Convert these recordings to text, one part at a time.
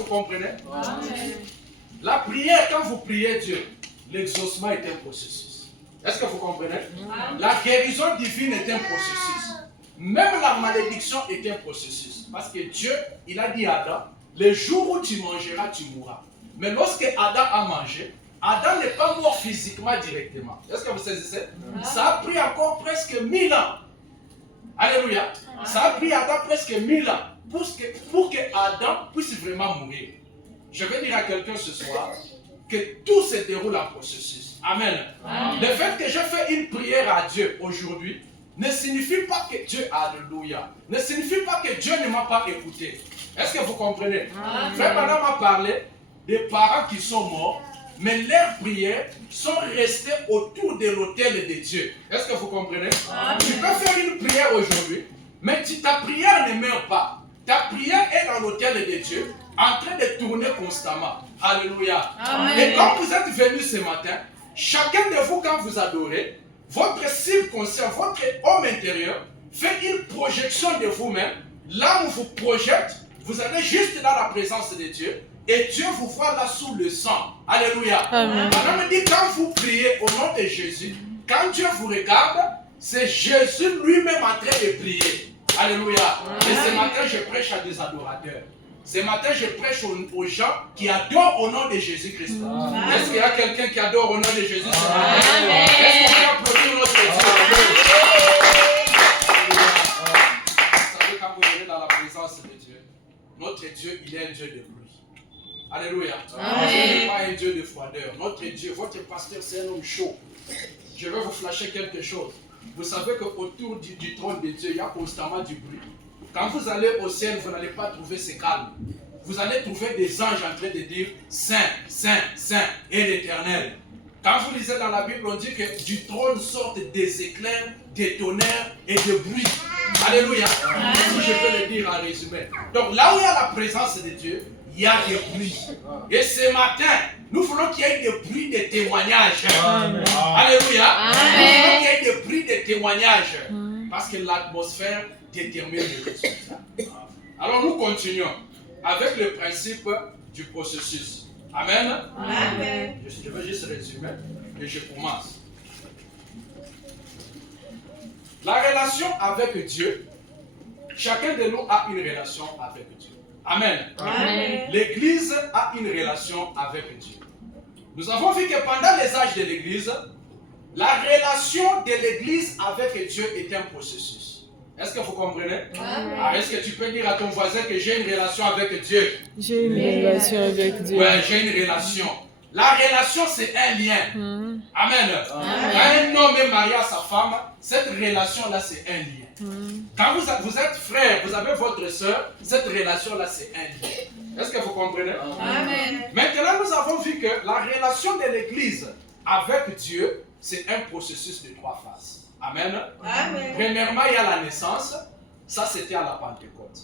vous comprenez? Amen. La prière, quand vous priez Dieu, l'exaucement est un processus. Est-ce que vous comprenez? Amen. La guérison divine est un processus. Même la malédiction est un processus. Parce que Dieu, il a dit à Adam, le jour où tu mangeras, tu mourras. Mais lorsque Adam a mangé, Adam n'est pas mort physiquement directement. Est-ce que vous saisissez? Ça a pris encore presque 1000 ans. Alléluia. Ça a pris Adam presque 1000 ans pour que Adam puisse vraiment mourir. Je vais dire à quelqu'un ce soir que tout se déroule en processus. Amen. Amen. Le fait que je fais une prière à Dieu aujourd'hui ne signifie pas que Dieu, alléluia, ne signifie pas que Dieu ne m'a pas écouté. Est-ce que vous comprenez? Amen. Frère Madame m'a parlé des parents qui sont morts, mais leurs prières sont restées autour de l'autel de Dieu. Est-ce que vous comprenez? Amen. Tu peux faire une prière aujourd'hui, mais ta prière ne meurt pas. Ta prière est dans l'autel de Dieu, en train de tourner constamment. Alléluia. Amen. Et quand vous êtes venus ce matin, chacun de vous, quand vous adorez, votre subconscient, votre homme intérieur, fait une projection de vous-même. Là où vous projette, vous allez juste dans la présence de Dieu. Et Dieu vous voit là sous le sang. Alléluia. Amen. Madame dit, quand vous priez au nom de Jésus, quand Dieu vous regarde, c'est Jésus lui-même en train de prier. Alléluia. Et ce matin, je prêche à des adorateurs. Ce matin, je prêche aux gens qui adorent au nom de Jésus-Christ. Est-ce qu'il y a quelqu'un qui adore au nom de Jésus ce matin? Est-ce qu'on peut applaudir notre Dieu? Vous savez, quand vous venez dans la présence de Dieu, notre Dieu, il est un Dieu de pluie. Alléluia. Il n'est pas un Dieu de froideur. Notre Dieu, votre pasteur, c'est un homme chaud. Je vais vous flasher quelque chose. Vous savez qu'autour du trône de Dieu, il y a constamment du bruit. Quand vous allez au ciel, vous n'allez pas trouver ce calme. Vous allez trouver des anges en train de dire Saint, Saint, Saint et l'Éternel. Quand vous lisez dans la Bible, on dit que du trône sortent des éclairs, des tonnerres et des bruits. Alléluia. Si je peux le dire en résumé. Donc là où il y a la présence de Dieu, il y a des bruits. Et ce matin, nous voulons qu'il y ait des bruits de témoignages. Amen. Alléluia. Nous Amen. voulons qu'il y ait des bruits de témoignages. Parce que l'atmosphère détermine le résultat. Alors nous continuons avec le principe du processus. Amen. Amen. Je vais juste résumer et je commence. La relation avec Dieu, chacun de nous a une relation avec Dieu. Amen. Amen. L'Église a une relation avec Dieu. Nous avons vu que pendant les âges de l'Église, la relation de l'Église avec Dieu est un processus. Est-ce que vous comprenez? Ah, est-ce que tu peux dire à ton voisin que j'ai une relation avec Dieu? J'ai une relation avec Dieu. Ouais, j'ai une relation. La relation, c'est un lien. Amen. Quand un homme est marié à sa femme, cette relation-là, c'est un lien. Quand vous êtes frère, vous avez votre soeur, cette relation-là, c'est un lien. Est-ce que vous comprenez? Amen. Maintenant, nous avons vu que la relation de l'Église avec Dieu, c'est un processus de 3 phases. Amen. Amen. Premièrement, il y a la naissance. Ça, c'était à la Pentecôte.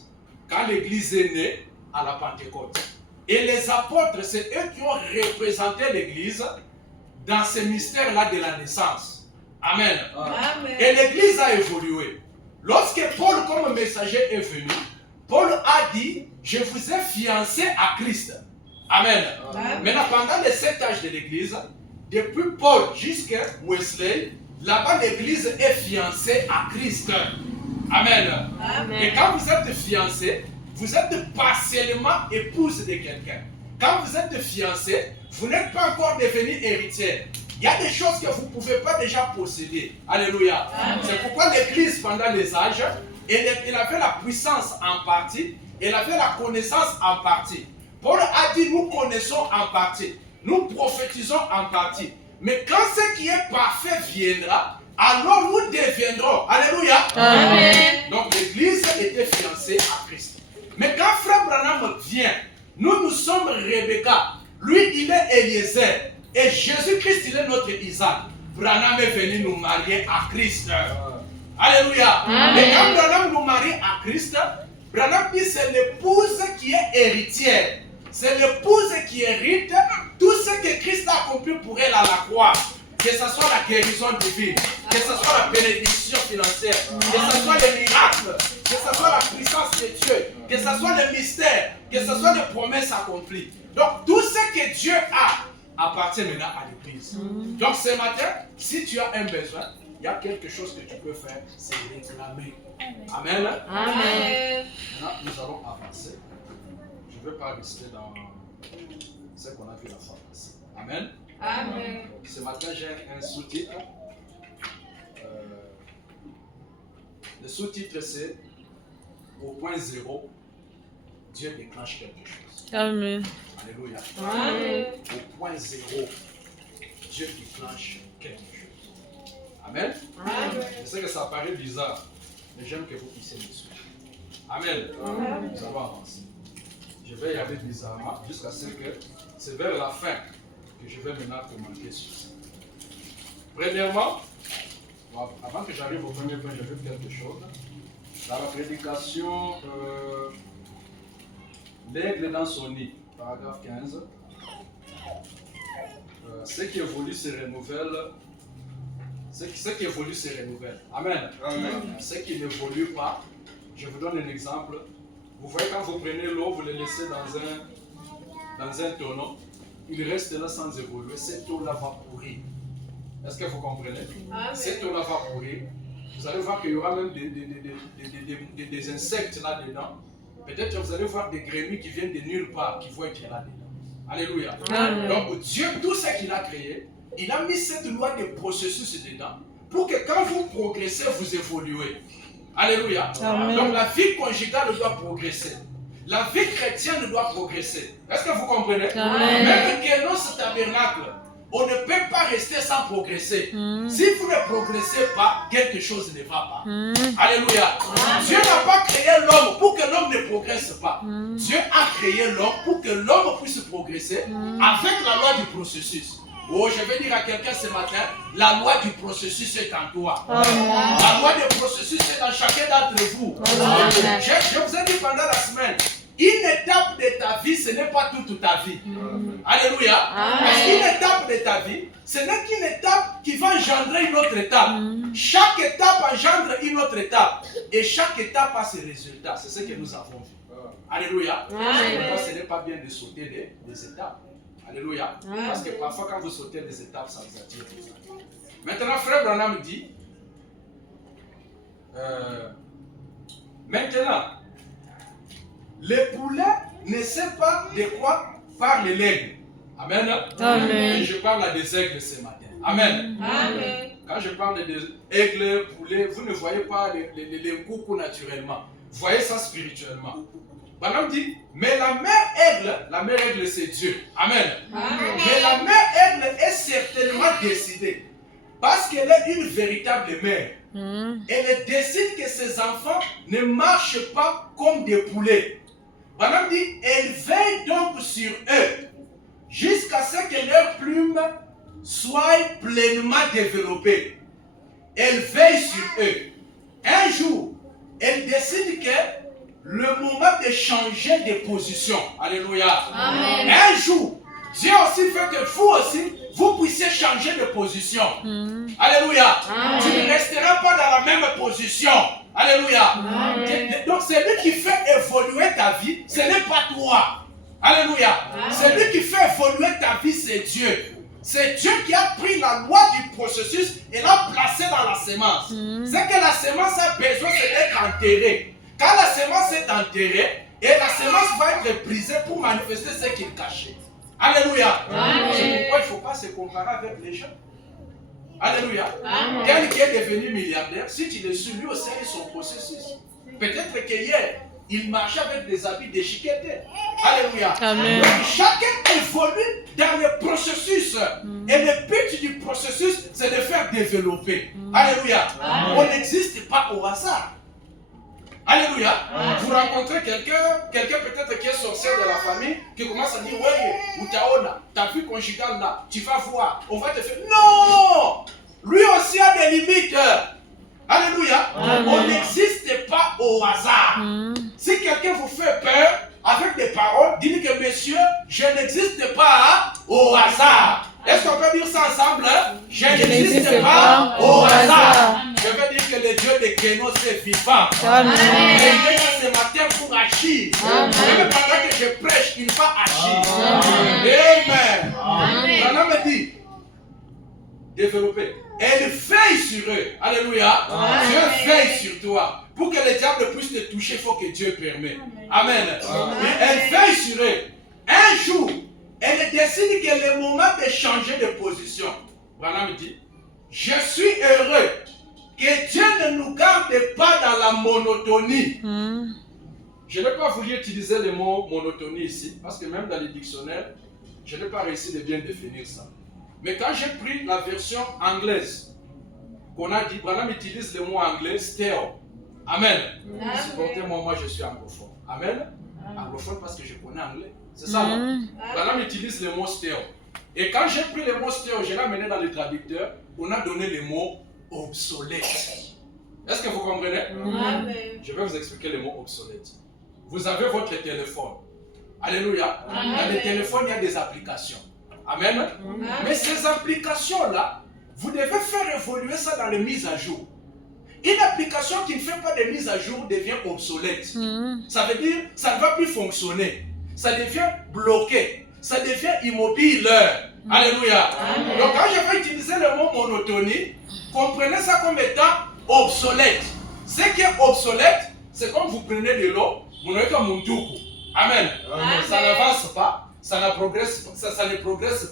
Quand l'Église est née, à la Pentecôte. Et les apôtres, c'est eux qui ont représenté l'Église dans ce mystère-là de la naissance. Amen. Amen. Et l'Église a évolué. Lorsque Paul, comme messager, est venu, Paul a dit, je vous ai fiancé à Christ. Amen. Amen. Maintenant, pendant les 7 âges de l'Église, depuis Paul jusqu'à Wesley, là-bas, l'Église est fiancée à Christ. Amen. Amen. Et quand vous êtes fiancé, vous êtes partiellement épouse de quelqu'un. Quand vous êtes fiancé, vous n'êtes pas encore devenu héritière. Il y a des choses que vous ne pouvez pas déjà posséder. Alléluia. Amen. C'est pourquoi l'Église, pendant les âges, elle avait la puissance en partie, elle avait la connaissance en partie. Paul a dit, nous connaissons en partie, nous prophétisons en partie. Mais quand ce qui est parfait viendra, alors nous deviendrons. Alléluia. Amen. Donc l'Église était fiancée à Christ. Mais quand Frère Branham vient, nous sommes Rebecca. Lui, il est Eliezer. Et Jésus-Christ, il est notre Isaac. Branham est venu nous marier à Christ. Alléluia. Mais quand Branham nous marie à Christ, Branham dit c'est l'épouse qui est héritière. C'est l'épouse qui hérite tout ce que Christ a accompli pour elle à la croix. Que ce soit la guérison divine, que ce soit la bénédiction financière, que ce soit les miracles, que ce ce soit la puissance de Dieu, que ce soit le mystère, que ce soit les promesses accomplies. Donc, tout ce que Dieu a appartient maintenant à l'Église. Donc, ce matin, si tu as un besoin, il y a quelque chose que tu peux faire, c'est réclamer. Amen. Amen. Maintenant, nous allons avancer. Je ne vais pas rester dans ce qu'on a vu la fois passée. Amen. Amen. Ce matin, j'ai un sous-titre. Le sous-titre, c'est au point zéro, Dieu déclenche quelque chose. Amen. Alléluia. Amen. Au point zéro, Dieu déclenche quelque chose. Amen. Amen. Je sais que ça paraît bizarre, mais j'aime que vous puissiez me suivre. Amen. Amen. Nous allons avancer. Je vais y aller bizarrement jusqu'à ce que c'est vers la fin que je vais maintenant commenter sur ça. Premièrement, avant que j'arrive au premier point, je veux quelque chose. Dans la prédication, l'aigle dans son nid, paragraphe 15. Ce qui évolue se renouvelle. Ce qui évolue se renouvelle. Amen. Amen. Ce qui n'évolue pas, je vous donne un exemple. Vous voyez, quand vous prenez l'eau, vous le laissez dans un tonneau, il reste là sans évoluer. Cette eau-là va pourrir. Est-ce que vous comprenez? Amen. Cette eau-là va pourrir. Vous allez voir qu'il y aura même des insectes là-dedans. Peut-être que vous allez voir des grenouilles qui viennent de nulle part, qui vont être là-dedans. Alléluia. Amen. Donc Dieu, tout ce qu'il a créé, il a mis cette loi de processus dedans pour que quand vous progressez, vous évoluez. Alléluia. Amen. Donc la vie conjugale doit progresser. La vie chrétienne doit progresser. Est-ce que vous comprenez? Amen. Même que dans ce tabernacle, on ne peut pas rester sans progresser. Si vous ne progressez pas, quelque chose ne va pas. Alléluia. Dieu n'a pas créé l'homme pour que l'homme ne progresse pas. Dieu a créé l'homme pour que l'homme puisse progresser avec la loi du processus. Oh, je vais dire à quelqu'un ce matin, la loi du processus est en toi. La loi du processus est dans chacun d'entre vous. Je vous ai dit pendant la semaine, une étape de ta vie, ce n'est pas toute ta vie. Alléluia. Parce qu'une étape de ta vie, ce n'est qu'une étape qui va engendrer une autre étape. Chaque étape engendre une autre étape. Et chaque étape a ses résultats. C'est ce que nous avons vu. Alléluia. Pourquoi ce n'est pas bien de sauter des étapes. Alléluia. Parce que parfois, quand vous sautez des étapes, ça vous attire. Maintenant, frère Branham dit, maintenant, le poulet ne sait pas de quoi parle l'aigle. Amen. Amen. Et je parle à des aigles ce matin. Amen. Amen. Quand je parle d'aigles, poulets, vous ne voyez pas les coucous naturellement. Vous voyez ça spirituellement. Branham dit, mais la mère aigle c'est Dieu. Amen. Mais la mère aigle est certainement décidée. Parce qu'elle est une véritable mère. Elle décide que ses enfants ne marchent pas comme des poulets. Branham dit, elle veille donc sur eux jusqu'à ce que leurs plumes soient pleinement développées. Elle veille sur eux. Un jour, elle décide que le moment de changer de position. Alléluia. Amen. Un jour, Dieu aussi fait que vous aussi, vous puissiez changer de position. Alléluia. Amen. Tu ne resteras pas dans la même position. Alléluia. Amen. Donc c'est lui qui fait évoluer ta vie, ce n'est pas toi. Alléluia. C'est lui qui fait évoluer ta vie, c'est Dieu. C'est Dieu qui a pris la loi du processus et l'a placée dans la sémence. C'est que la sémence a besoin d'être enterrée. Quand la sémence est enterrée, et la sémence va être brisée pour manifester ce qu'il cachait. Alléluia. C'est pourquoi il ne faut pas se comparer avec les gens. Alléluia. Quelqu'un qui est devenu milliardaire, si tu le suis, lui aussi a son processus. Peut-être qu'hier, il marchait avec des habits déchiquetés. Alléluia. Amen. Donc, chacun évolue dans le processus. Et le but du processus, c'est de faire développer. Alléluia. On n'existe pas au hasard. Alléluia. Vous rencontrez quelqu'un peut-être qui est sorcier de la famille, qui commence à dire, ouais, Utaona, ta vie conjugale là, tu vas voir, on va te faire. Non! Lui aussi a des limites. Alléluia. On n'existe pas au hasard. Si quelqu'un vous fait peur avec des paroles, dites que monsieur, je n'existe pas au hasard. Est-ce qu'on peut dire ça ensemble? Je n'existe pas au hasard. Je veux dire que le Dieu de Kenos est vivant. Amen. Et il est là ce matin pour agir. Même pendant que je prêche, il va agir. Amen. Branham me dit, développer. Elle veille sur eux. Alléluia. Dieu veille sur toi. Pour que le diable puisse te toucher, il faut que Dieu permette. Amen. Et elle veille sur eux. Un jour, elle décide que le moment de changer de position. Branham me dit, je suis heureux que Dieu ne nous garde pas dans la monotonie. Je n'ai pas voulu utiliser le mot monotonie ici, parce que même dans les dictionnaires, je n'ai pas réussi de bien définir ça. Mais quand j'ai pris la version anglaise, qu'on a dit, Branham utilise le mot anglais, stéo. Amen. Supportez-moi, moi je suis anglophone. Amen. Anglophone parce que je connais anglais. C'est ça, non? Branham utilise le mot stéo. Et quand j'ai pris le mot stéo, je l'ai amené dans le traducteur, on a donné le mot obsolète. Est-ce que vous comprenez? Je vais vous expliquer le mot obsolète. Vous avez votre téléphone. Alléluia. Dans le téléphone, il y a des applications. Amen. Mais ces applications-là, vous devez faire évoluer ça dans les mises à jour. Une application qui ne fait pas de mise à jour devient obsolète. Ça veut dire ça ne va plus fonctionner. Ça devient bloqué. Ça devient immobile. Alléluia. Donc quand je vais utiliser le mot monotonie, comprenez ça comme étant obsolète. Ce qui est obsolète, c'est comme vous prenez de l'eau, vous n'avez qu'un mundoukou. Amen. Ça n'avance pas, ça ne progresse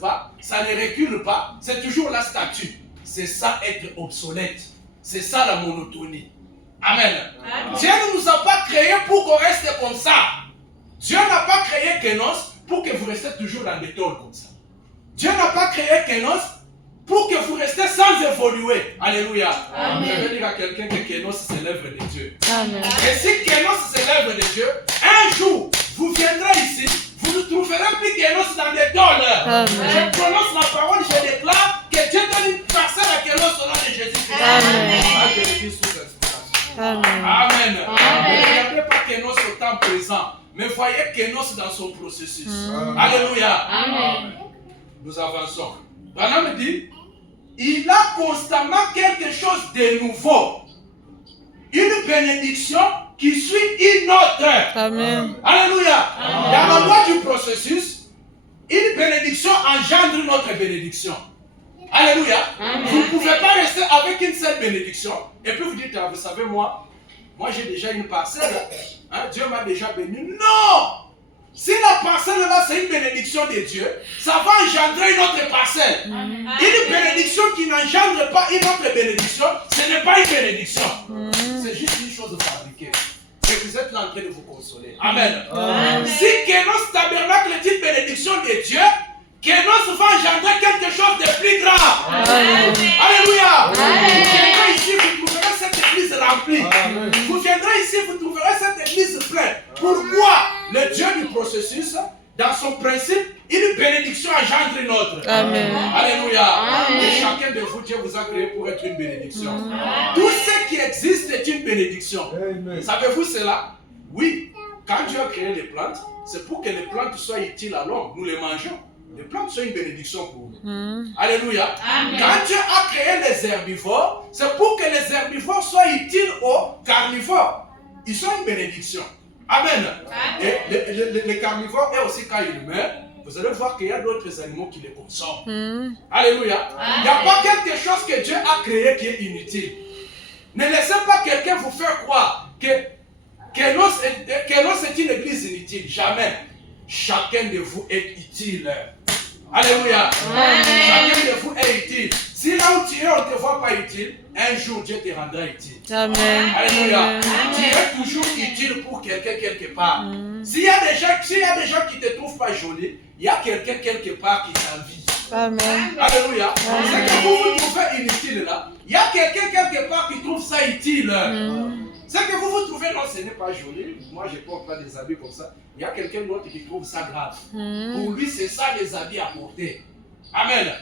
pas, ça ne recule pas, c'est toujours la statue. C'est ça être obsolète. C'est ça la monotonie. Amen. Dieu ne nous a pas créés pour qu'on reste comme ça. Dieu n'a pas créé Kenos pour que vous restiez toujours dans des tôles comme ça. Dieu n'a pas créé Kenos pour que vous restiez sans évoluer. Alléluia. Je vais dire à quelqu'un que Kenos c'est l'œuvre de Dieu. Amen. Et si Kenos c'est l'œuvre de Dieu, un jour, vous viendrez ici, vous ne trouverez plus Kenos dans des tôles. Je prononce ma parole, je déclare que Dieu donne une parcelle à Kenos au nom de Jésus. Amen. Amen. Ne regardez pas Kenos au temps présent, mais voyez Kenos dans son processus. Alléluia. Amen. Nous avançons. Branham dit, il a constamment quelque chose de nouveau. Une bénédiction qui suit une autre. Amen. Alléluia. Dans la loi du processus, une bénédiction engendre une autre bénédiction. Alléluia. Vous ne pouvez pas rester avec une seule bénédiction et puis vous dites, ah, vous savez, moi j'ai déjà une parcelle. Hein, Dieu m'a déjà béni. Non! Si la parcelle là c'est une bénédiction de Dieu, ça va engendrer une autre parcelle. Une bénédiction qui n'engendre pas une autre bénédiction, ce n'est pas une bénédiction. C'est juste une chose fabriquée. Et vous êtes là en train de vous consoler. Amen. Si Kenos Tabernacle est une bénédiction de Dieu, Kenos va engendrer quelque chose de plus grand. Alléluia. Vous viendrez ici, vous trouverez cette église remplie. Vous viendrez ici, vous trouverez cette église pleine. Pourquoi? Le Dieu du processus, dans son principe, une bénédiction engendre une autre. Amen. Alléluia. Et chacun de vous, Dieu vous a créé pour être une bénédiction. Tout ce qui existe est une bénédiction. Savez-vous cela? Oui. Quand Dieu a créé les plantes, c'est pour que les plantes soient utiles à l'homme. Nous les mangeons. Les plantes sont une bénédiction pour nous. Alléluia. Amen. Quand Dieu a créé les herbivores, c'est pour que les herbivores soient utiles aux carnivores. Ils sont une bénédiction. Amen. Et les carnivores, et aussi quand ils meurent, vous allez voir qu'il y a d'autres animaux qui les consomment. Alléluia. Il n'y a pas quelque chose que Dieu a créé qui est inutile. Ne laissez pas quelqu'un vous faire croire que Kenos est une église inutile. Jamais. Chacun de vous est utile. Alléluia. Chacun de vous est utile. Si là où tu es, on ne te voit pas utile, un jour Dieu te rendra utile. Amen. Alléluia. Tu es toujours utile pour quelqu'un quelque part. S'il y a des gens qui ne te trouvent pas jolie, il y a quelqu'un quelque part qui t'envie. Amen. Alléluia. C'est que vous vous trouvez inutile là. Il y a quelqu'un quelque part qui trouve ça utile. C'est que vous vous trouvez, non, ce n'est pas joli. Moi, je ne porte pas des habits comme ça. Il y a quelqu'un d'autre qui trouve ça grave. Pour lui, c'est ça les habits à porter. Amen.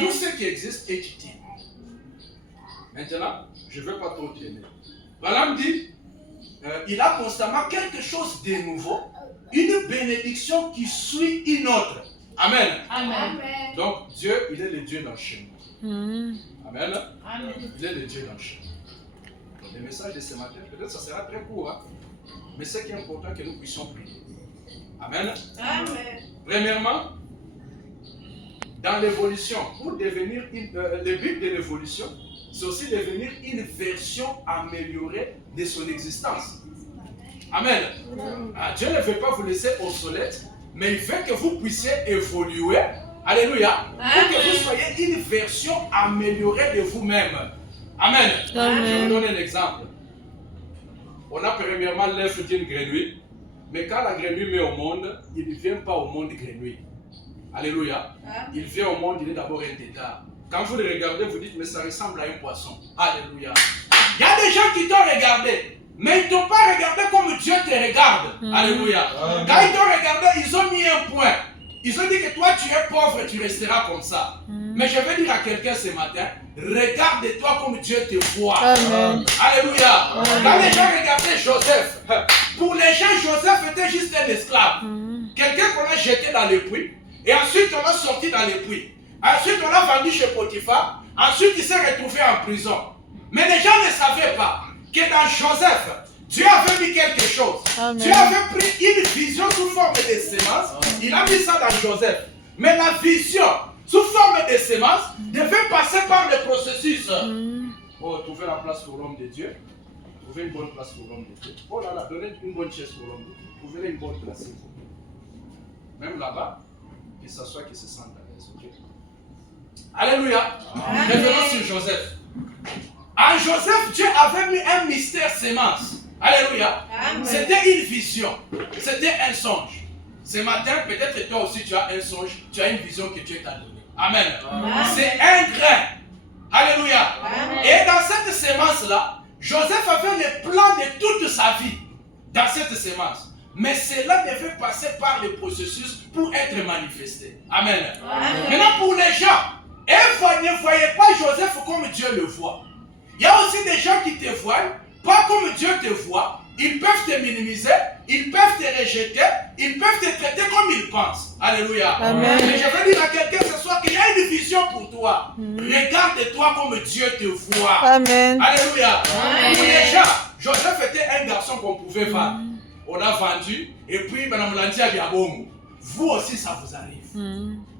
Tout ce qui existe est utile. Maintenant, je ne veux pas trop traîner. Branham dit, il a constamment quelque chose de nouveau, une bénédiction qui suit une autre. Amen. Amen. Donc, Dieu, il est le Dieu d'enchaînement. Amen. Il est le Dieu d'enchaînement. le message de ce matin, peut-être que ça sera très court, hein, mais c'est qu'il est important que nous puissions prier. Amen. Amen. Premièrement, dans l'évolution, pour devenir le but de l'évolution, c'est aussi devenir une version améliorée de son existence. Amen. Ah, Dieu ne veut pas vous laisser obsolète, mais il veut que vous puissiez évoluer. Alléluia. Pour que vous soyez une version améliorée de vous-même. Amen. Amen. Je vous donne un exemple. On a premièrement l'œuf d'une grenouille, mais quand la grenouille met au monde, il ne vient pas au monde grenouille. Alléluia. Il vient au monde, il est d'abord un tétard. Quand vous le regardez, vous dites, mais ça ressemble à un poisson. Alléluia. Il y a des gens qui t'ont regardé, mais ils ne t'ont pas regardé comme Dieu te regarde. Alléluia. Quand ils t'ont regardé, ils ont mis un point. Ils ont dit que toi, tu es pauvre, tu resteras comme ça. Mais je vais dire à quelqu'un ce matin, regarde-toi comme Dieu te voit. Amen. Alléluia. Quand les gens regardaient Joseph, pour les gens, Joseph était juste un esclave. Quelqu'un qu'on a jeté dans le puits, et ensuite on l'a sorti dans le puits. Ensuite on l'a vendu chez Potiphar, ensuite il s'est retrouvé en prison. Mais les gens ne savaient pas que dans Joseph, Dieu avait mis quelque chose. Amen. Dieu avait pris une vision sous forme de sémence. Il a mis ça dans Joseph. Mais la vision sous forme de sémence devait passer par le processus. Oh, trouver la place pour l'homme de Dieu. Trouver une bonne place pour l'homme de Dieu. Oh là là, donnez une bonne chaise pour l'homme de Dieu. Trouvez une bonne place. Même là-bas, qu'il s'assoit, qu'il se sente à l'aise. Okay? Alléluia. Revenons sur Joseph. En Joseph, Dieu avait mis un mystère sémence. Alléluia. C'était une vision. C'était un songe. Ce matin, peut-être toi aussi tu as un songe, tu as une vision que Dieu t'a donnée. Amen. C'est un grain. Alléluia. Et dans cette sémence-là, Joseph avait le plan de toute sa vie dans cette sémence. Mais cela devait passer par le processus pour être manifesté. Amen. Maintenant, pour les gens, ne voyez pas Joseph comme Dieu le voit. Il y a aussi des gens qui te voient pas comme Dieu te voit. Ils peuvent te minimiser, ils peuvent te rejeter, ils peuvent te traiter comme ils pensent. Alléluia. Amen. Mais je veux dire à quelqu'un ce soir qu'il y a une vision pour toi. Regarde-toi comme Dieu te voit. Amen. Alléluia. Pour les gens, Joseph était un garçon qu'on pouvait vendre. On a vendu, et puis Mme Landia a dit à bon, vous aussi ça vous arrive.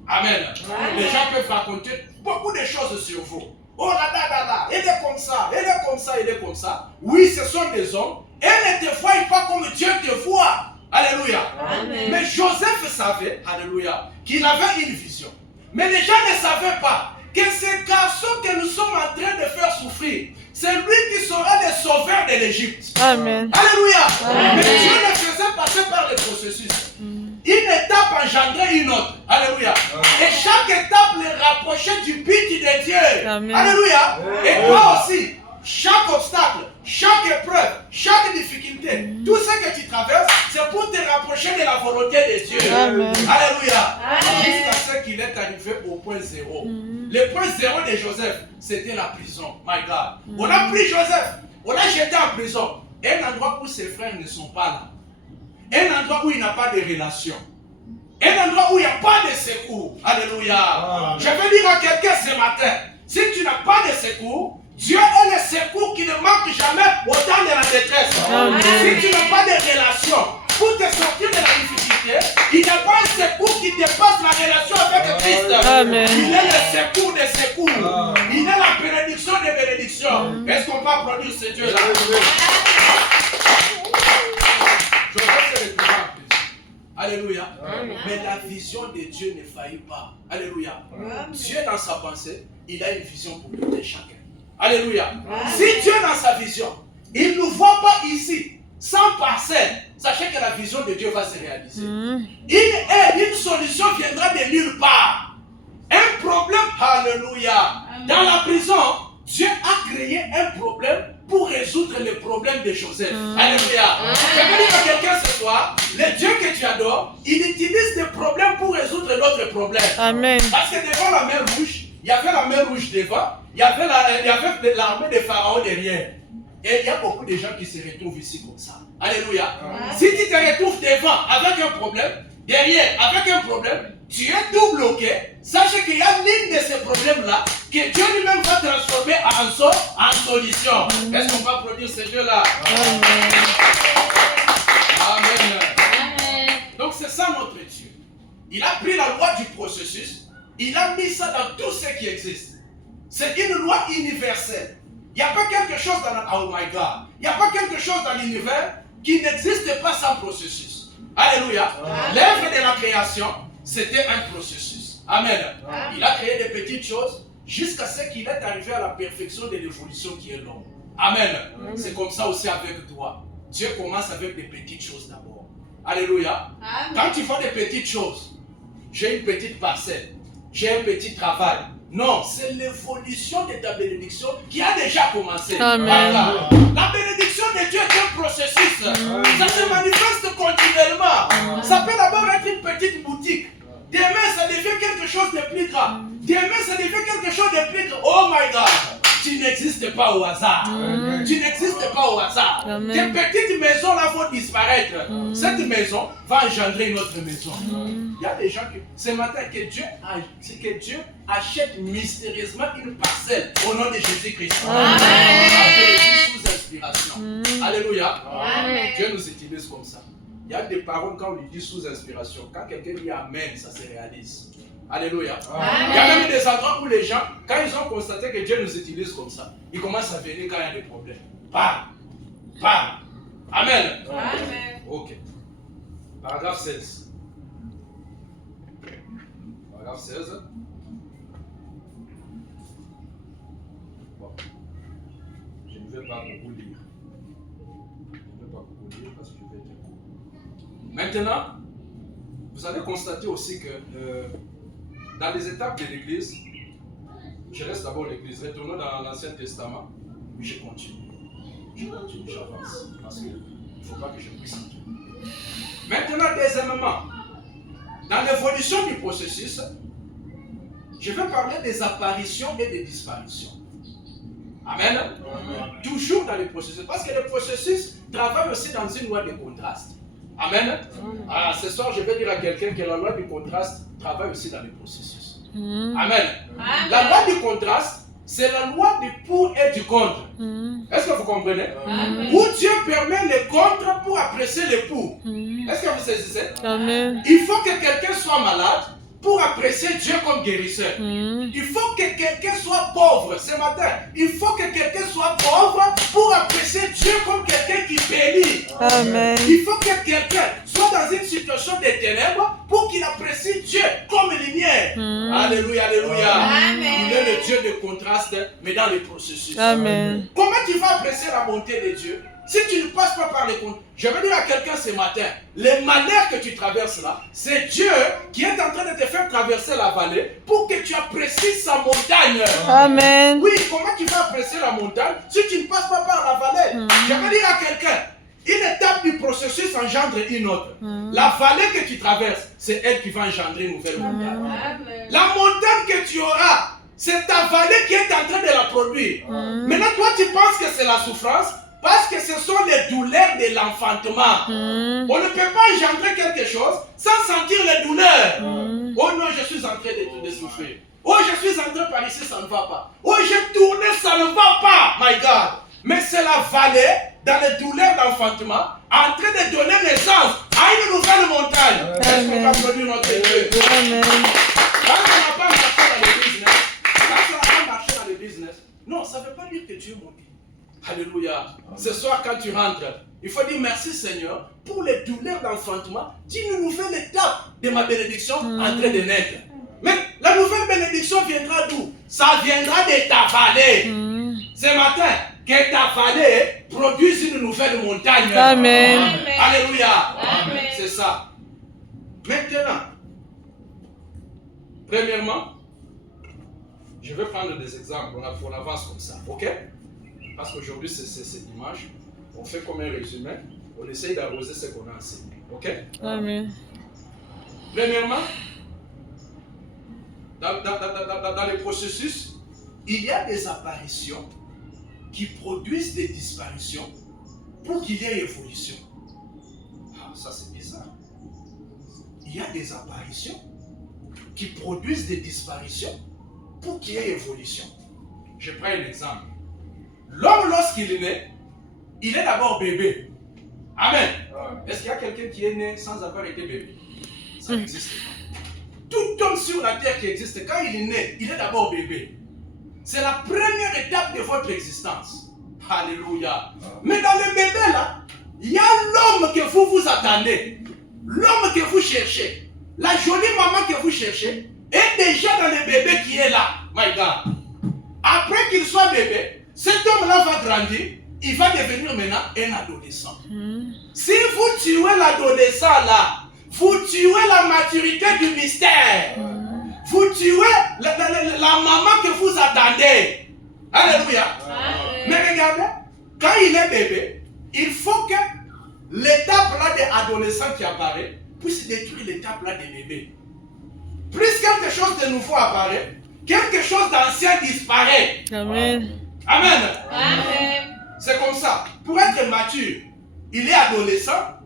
Amen. Les gens peuvent raconter beaucoup de choses sur vous. Oh là là là là, il est comme ça, il est comme ça, il est comme ça. Oui, ce sont des hommes. Et ne te voient pas comme Dieu te voit. Alléluia. Amen. Mais Joseph savait, alléluia, qu'il avait une vision. Mais les gens ne savaient pas que ce garçon que nous sommes en train de faire souffrir, c'est lui qui sera le sauveur de l'Égypte. Amen. Alléluia. Amen. Mais Dieu le faisait passer par le processus. Une étape engendrait une autre. Alléluia. Et chaque étape le rapprochait du but de Dieu. Amen. Alléluia. Et toi aussi, chaque obstacle, chaque épreuve, chaque difficulté, tout ce que tu traverses, c'est pour te rapprocher de la volonté de Dieu. Amen. Alléluia. Jusqu'à ce qu'il est arrivé au point zéro. Le point zéro de Joseph, c'était la prison. My God. On a pris Joseph, on l'a jeté en prison. Un endroit où ses frères ne sont pas là. Un endroit où il n'a pas de relation. Un endroit où il n'y a pas de secours. Alléluia. Je veux dire à quelqu'un ce matin, si tu n'as pas de secours, Dieu est le secours qui ne manque jamais au temps de la détresse. Si tu n'as pas de relation pour te sortir de la difficulté, il n'y a pas un secours qui dépasse la relation avec Christ. Amen. Il est le secours des secours. Il est la bénédiction des bénédictions. Est-ce qu'on peut applaudir ce Dieu-là? Joseph est le plus grand plaisir. Alléluia. Mais la vision de Dieu ne faillit pas. Alléluia. Dieu dans sa pensée, il a une vision pour tout et chacun. Alléluia. Si Dieu dans sa vision, il ne nous voit pas ici, sans parcelle, sachez que la vision de Dieu va se réaliser. Une solution viendra de nulle part. Un problème, alléluia. Dans la prison, Dieu a créé un problème pour résoudre le problème de Joseph. Alléluia. Je veux dire à quelqu'un ce soir, le Dieu que tu adores, il utilise des problèmes pour résoudre l'autre problème. Amen. Parce que devant la mer rouge, il y avait la mer rouge devant, il y avait l'armée de Pharaon derrière. Et il y a beaucoup de gens qui se retrouvent ici comme ça. Alléluia. Si tu te retrouves devant avec un problème, derrière avec un problème, tu es tout bloqué, sachez qu'il y a l'une de ces problèmes-là que Dieu lui-même va transformer en solution. Est-ce qu'on va produire ce Dieu-là? Amen. Donc c'est ça notre Dieu. Il a pris la loi du processus, il a mis ça dans tout ce qui existe. C'est une loi universelle. Il n'y a pas quelque chose dans il n'y a pas quelque chose dans l'univers qui n'existe pas sans processus. Alléluia. L'œuvre de la création, c'était un processus. Amen. Il a créé des petites choses jusqu'à ce qu'il est arrivé à la perfection de l'évolution qui est l'homme. Amen. C'est comme ça aussi avec toi. Dieu commence avec des petites choses d'abord. Alléluia. Quand tu fais des petites choses, j'ai une petite parcelle, j'ai un petit travail. Non, c'est l'évolution de ta bénédiction qui a déjà commencé. Amen. La bénédiction de Dieu est un processus. Ça se manifeste continuellement. Ça peut d'abord être une petite boutique. Demain, ça devient quelque chose de plus grand. Demain, ça devient quelque chose de plus grand. Oh my God! Tu n'existes pas au hasard. Tu n'existes pas au hasard. Tes petites maisons là vont disparaître. Cette maison va engendrer une autre maison. Il y a des gens qui, ce matin, que Dieu achète mystérieusement une parcelle au nom de Jésus-Christ. Sous inspiration. Alléluia. Dieu nous utilise comme ça. Il y a des paroles quand on lui dit sous inspiration. Quand quelqu'un dit Amen, ça se réalise. Alléluia. Il y a même des endroits où les gens, quand ils ont constaté que Dieu nous utilise comme ça, ils commencent à venir quand il y a des problèmes. Parle. Amen. Ok. Paragraphe 16. Paragraphe 16. Bon. Je ne vais pas beaucoup lire. Parce que je vais être court. Maintenant, vous avez constaté aussi que dans les étapes de l'Église, je laisse d'abord l'Église. Retournons dans l'Ancien Testament, puis je continue. J'avance. Parce qu'il ne faut pas que je puisse entrer. Maintenant, deuxièmement, dans l'évolution du processus, je vais parler des apparitions et des disparitions. Amen. Toujours dans le processus. Parce que le processus travaille aussi dans une loi de contraste. Amen. Alors, ce soir, je vais dire à quelqu'un que la loi du contraste travaille aussi dans le processus. Amen. La loi du contraste, c'est la loi du pour et du contre. Est-ce que vous comprenez? Où Dieu permet le contre pour apprécier le pour. Est-ce que vous saisissez? Amen. Il faut que quelqu'un soit malade pour apprécier Dieu comme guérisseur. Il faut que quelqu'un soit pauvre ce matin. Il faut que quelqu'un soit pauvre pour apprécier Dieu comme quelqu'un qui bénit. Amen. Il faut que quelqu'un soit dans une situation de ténèbres pour qu'il apprécie Dieu comme lumière. Alléluia, alléluia. Amen. Il est le Dieu de contraste, mais dans le processus. Amen. Comment tu vas apprécier la bonté de Dieu si tu ne passes pas par les comptes? Je vais dire à quelqu'un ce matin, les malheurs que tu traverses là, c'est Dieu qui est en train de te faire traverser la vallée pour que tu apprécies sa montagne. Amen. Oui, comment tu vas apprécier la montagne si tu ne passes pas par la vallée? Je vais dire à quelqu'un, une étape du processus engendre une autre. La vallée que tu traverses, c'est elle qui va engendrer une nouvelle montagne. La montagne que tu auras, c'est ta vallée qui est en train de la produire. Maintenant, toi, tu penses que c'est la souffrance parce que ce sont les douleurs de l'enfantement. On ne peut pas engendrer quelque chose sans sentir les douleurs. Oh non, je suis en train de souffrir. Oh, je suis entré par ici, ça ne va pas. Oh, j'ai tourné, ça ne va pas. My God. Mais c'est la vallée, dans les douleurs d'enfantement, en train de donner naissance à une nouvelle montagne. Est-ce qu'on va produire notre Dieu? Amen. Quand on n'a pas marché dans le business, non, ça ne veut pas dire que Dieu est maudit. Alléluia. Ce soir, quand tu rentres, il faut dire merci Seigneur pour les douleurs d'enfantement d'une nouvelle étape de ma bénédiction en train de naître. Mais la nouvelle bénédiction viendra d'où? Ça viendra de ta vallée. Ce matin, que ta vallée produise une nouvelle montagne. Amen. Alléluia. Amen. C'est ça. Maintenant, premièrement, je vais prendre des exemples. On avance comme ça. Ok? Parce qu'aujourd'hui, c'est cette image. On fait comme un résumé. On essaye d'arroser ce qu'on a enseigné. Ok? Amen. Premièrement, dans le processus, il y a des apparitions qui produisent des disparitions pour qu'il y ait évolution. Ah, ça c'est bizarre. il y a des apparitions qui produisent des disparitions pour qu'il y ait évolution. Je prends un exemple. L'homme, lorsqu'il est né, il est d'abord bébé. Amen. Est-ce qu'il y a quelqu'un qui est né sans avoir été bébé? Ça n'existe pas. Tout homme sur la terre qui existe, quand il est né, il est d'abord bébé. C'est la première étape de votre existence. Alléluia. Mais dans le bébé là, il y a l'homme que vous attendez. L'homme que vous cherchez. La jolie maman que vous cherchez est déjà dans le bébé qui est là. My God. Après qu'il soit bébé, cet homme-là va grandir. Il va devenir maintenant un adolescent. Si vous tuez l'adolescent là, vous tuez la maturité du mystère. Vous tuez la maman que vous attendez. Alléluia. Mais regardez, quand il est bébé, il faut que l'étape là des adolescents qui apparaît puisse détruire l'étape là des bébés. Plus quelque chose de nouveau apparaît, quelque chose d'ancien disparaît. Amen. Amen. Amen. C'est comme ça. Pour être mature, il est adolescent.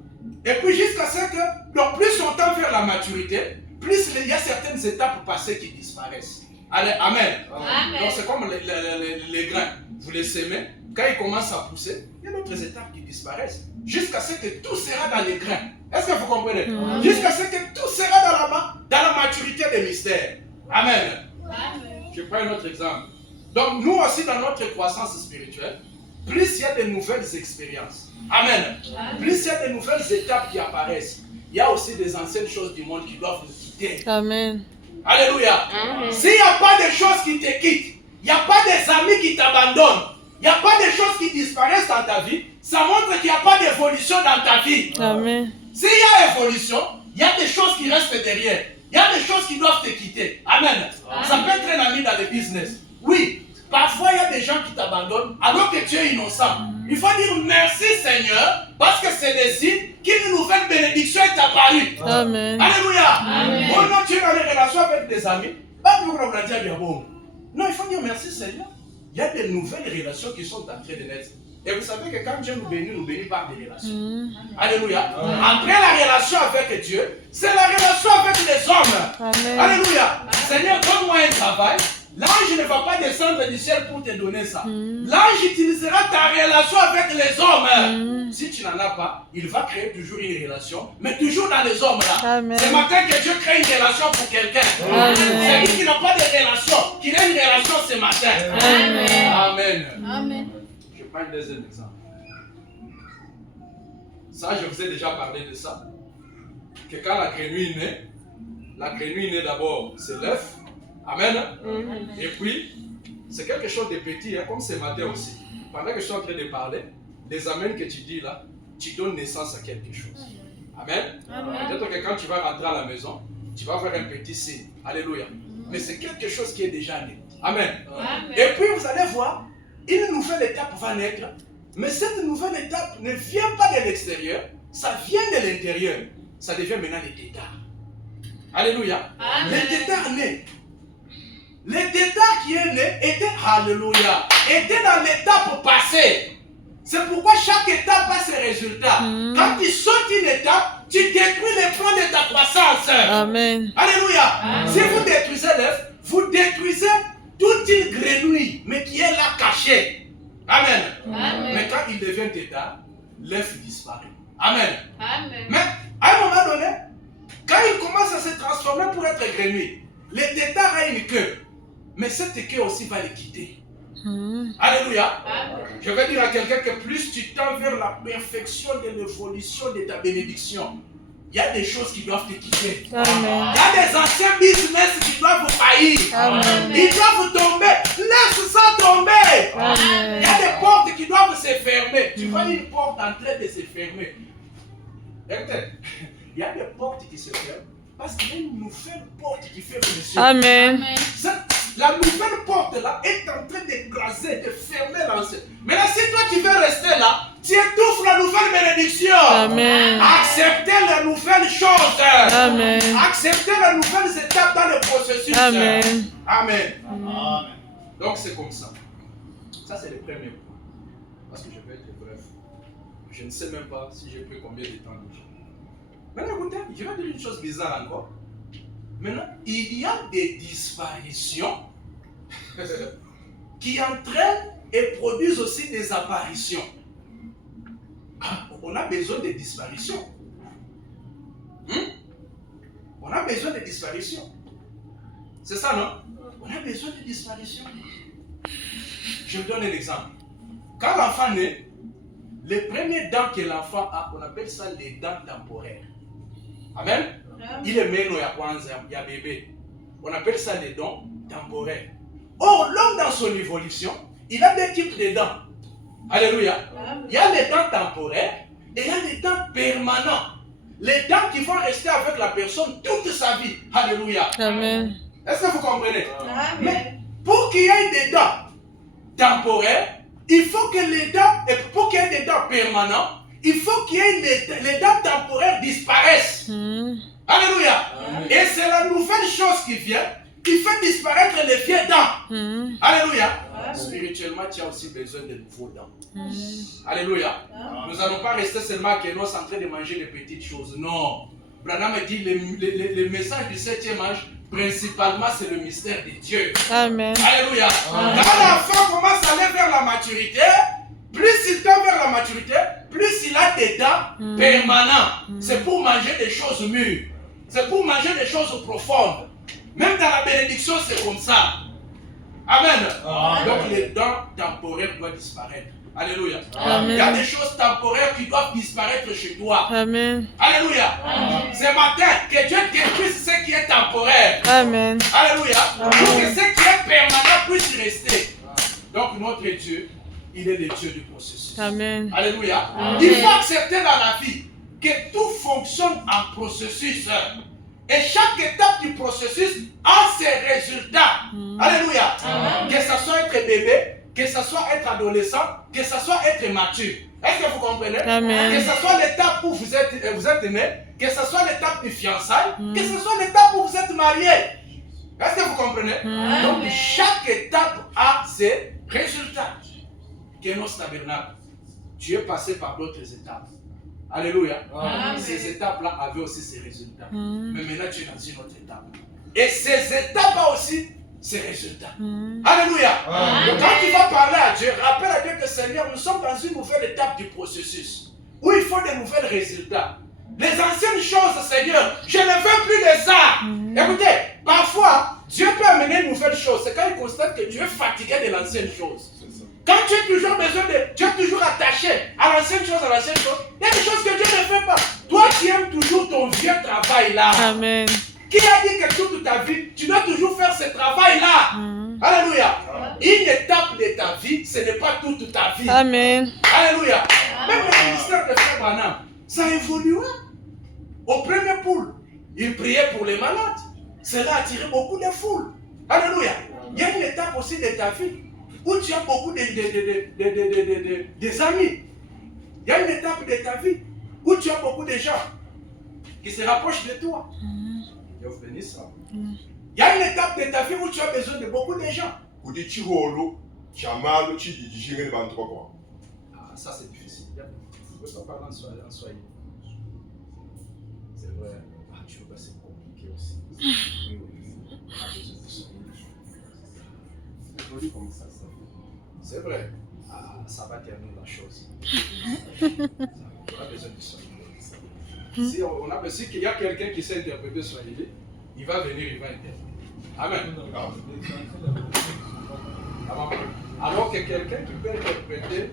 Et puis jusqu'à ce que, donc plus on tend vers la maturité, plus il y a certaines étapes passées qui disparaissent. Allez, amen. Amen. Donc c'est comme les grains. Vous les semez, quand ils commencent à pousser, il y a d'autres étapes qui disparaissent. Jusqu'à ce que tout sera dans les grains. Est-ce que vous comprenez? Jusqu'à ce que tout sera dans la maturité des mystères. Amen. Amen. Je prends un autre exemple. Donc nous aussi dans notre croissance spirituelle, plus il y a de nouvelles expériences. Amen. Plus il y a de nouvelles étapes qui apparaissent, il y a aussi des anciennes choses du monde qui doivent nous quitter. Amen. Alléluia. S'il n'y a pas de choses qui te quittent, il n'y a pas des amis qui t'abandonnent, il n'y a pas de choses qui disparaissent dans ta vie, ça montre qu'il n'y a pas d'évolution dans ta vie. Amen. S'il y a évolution, il y a des choses qui restent derrière. Il y a des choses qui doivent te quitter. Amen. Ça peut être un ami dans le business. Oui. Parfois, il y a des gens qui t'abandonnent alors que tu es innocent. Il faut dire merci Seigneur parce que c'est le signe qu'une nouvelle bénédiction est apparue. Amen. Alléluia. Amen. Oh non, tu es dans les relations avec des amis. Non, il faut dire merci Seigneur. Il y a de nouvelles relations qui sont en train de naître. Et vous savez que quand Dieu nous bénit par des relations. Alléluia. Après la relation avec Dieu, c'est la relation avec les hommes. Amen. Alléluia. Seigneur, donne-moi un travail. L'ange ne va pas descendre du ciel pour te donner ça. L'ange utilisera ta relation avec les hommes. Si tu n'en as pas, il va créer toujours une relation, mais toujours dans les hommes là. Amen. Ce matin que Dieu crée une relation pour quelqu'un. Amen. C'est lui qui n'a pas de relation, qui a une relation ce matin. Amen. Amen. Amen. Je prends un deuxième exemple. Ça, je vous ai déjà parlé de ça. Que quand la grenouille naît d'abord, c'est l'œuf. Amen. Et puis, c'est quelque chose de petit, comme ce matin aussi. Pendant que je suis en train de parler, les amens que tu dis là, tu donnes naissance à quelque chose. Amen. Peut-être que quand tu vas rentrer à la maison, tu vas voir un petit signe. Alléluia. Mais c'est quelque chose qui est déjà né. Amen. Et puis, vous allez voir, une nouvelle étape va naître. Mais cette nouvelle étape ne vient pas de l'extérieur, ça vient de l'intérieur. Ça devient maintenant le tétard. Alléluia. Le tétard naît. Le tétard qui est né était, alléluia, était dans l'étape passée. C'est pourquoi chaque étape a ses résultats. Quand tu sautes une étape, tu détruis les plans de ta croissance. Amen. Alléluia. Si vous détruisez l'œuf, vous détruisez toute une grenouille, mais qui est là cachée. Amen. Mais quand il devient tétard, l'œuf disparaît. Amen. Mais à un moment donné, quand il commence à se transformer pour être grenouille, le tétard a une queue. Mais cette queue aussi va le quitter. Alléluia. Je vais dire à quelqu'un que plus tu tends vers la perfection de l'évolution de ta bénédiction, il y a des choses qui doivent te quitter. Amen. Il y a des anciens business qui doivent faillir. Amen. Ils doivent tomber. Laisse ça tomber. Amen. Il y a des portes qui doivent se fermer. Tu vois une porte en train de se fermer. Écoutez, il y a des portes qui se ferment parce qu'il y a une nouvelle porte qui ferme les yeux. Amen. La nouvelle porte là est en train d'écraser, de fermer l'ancienne. Maintenant, si toi tu veux rester là, tu étouffes la nouvelle bénédiction. Amen. Acceptez les nouvelles choses. Amen. Acceptez les nouvelles étapes dans le processus. Amen. Amen. Amen. Donc c'est comme ça. Ça c'est le premier point. Parce que je vais être bref. Je ne sais même pas si j'ai pris combien de temps déjà. Maintenant, écoutez, je vais dire une chose bizarre encore. Maintenant, il y a des disparitions qui entraînent et produisent aussi des apparitions. On a besoin de disparitions. On a besoin de disparitions. C'est ça, non? On a besoin de disparitions. Je vous donne un exemple. Quand l'enfant naît, les premières dents que l'enfant a, on appelle ça les dents temporaires. Amen. Il est meno ya kwanza, ya bébé. On appelle ça les dents temporaires. Or, l'homme dans son évolution, il a deux types de dents. Alléluia. Il y a les dents temporaires et il y a les dents permanentes. Les dents qui vont rester avec la personne toute sa vie. Alléluia. Amen. Est-ce que vous comprenez? Amen. Mais pour qu'il y ait des dents temporaires, il faut que les dents, et pour qu'il y ait des dents permanentes, il faut qu'il y ait les dents temporaires disparaissent. Alléluia. Et c'est la nouvelle chose qui vient, qui fait disparaître les vieilles dents. Alléluia. Spirituellement, tu as aussi besoin de nouveaux dents. Alléluia. Nous n'allons pas rester seulement que nous en train de manger des petites choses. Non. Branham dit le message du 7e âge, principalement, c'est le mystère de Dieu. Amen. Alléluia. Quand l'enfant commence à aller vers la maturité, plus il tend vers la maturité, plus il a des dents permanentes. C'est pour manger des choses mûres. C'est pour manger des choses profondes. Même dans la bénédiction, c'est comme ça. Amen. Donc les dents temporaires doivent disparaître. Alléluia. Amen. Il y a des choses temporaires qui doivent disparaître chez toi. Amen. Alléluia. Ce matin, que Dieu détruise ce qui est temporaire. Amen. Alléluia. Pour que ce qui est permanent puisse rester. Donc notre Dieu, il est le Dieu du processus. Amen. Alléluia. Amen. Il faut accepter dans la vie que tout fonctionne en processus. Et chaque étape du processus a ses résultats. Alléluia. Que ce soit être bébé, que ce soit être adolescent, que ce soit être mature. Est-ce que vous comprenez? Amen. Que ce soit l'étape où vous êtes né, que ce soit l'étape du fiançailles, que ce soit l'étape où vous êtes marié. Est-ce que vous comprenez? Donc chaque étape a ses résultats. Kénos Tabernacle, tu es passé par d'autres étapes. Alléluia. Ces étapes-là avaient aussi ses résultats. Mais maintenant tu es dans une autre étape. Et ces étapes ont aussi ses résultats. Alléluia. Donc quand tu vas parler à Dieu, rappelle à Dieu que Seigneur, nous sommes dans une nouvelle étape du processus. Où il faut de nouveaux résultats. Les anciennes choses, Seigneur, je ne veux plus de ça. Écoutez, parfois, Dieu peut amener une nouvelle chose. C'est quand il constate que tu es fatigué de l'ancienne chose. Quand tu es toujours besoin de... Tu es toujours attaché à l'ancienne chose, il y a des choses que Dieu ne fait pas. Toi, tu aimes toujours ton vieux travail là. Amen. Qui a dit que toute ta vie, tu dois toujours faire ce travail-là? Alléluia. Une étape de ta vie, ce n'est pas toute ta vie. Amen. Alléluia. Même le ministère de Frère Branham, ça a évolué. Au premier poule, il priait pour les malades. Cela a attiré beaucoup de foules. Alléluia. Il y a une étape aussi de ta vie où tu as beaucoup des amis. Il y a une étape de ta vie où tu as beaucoup de gens qui se rapprochent de toi. Dieu vous bénisse. Il y a une étape de ta vie où tu as besoin de beaucoup de gens. Ah, ça c'est difficile. Il ne faut pas parler en Swahili. C'est vrai. Ah, tu vois, c'est compliqué aussi. C'est vrai. Ah, ça va terminer la chose. On a besoin de Swahili. Si on a besoin qu'il y a quelqu'un qui sait interpréter Swahili, il va venir, il va interpréter. Amen. Alors que quelqu'un qui peut interpréter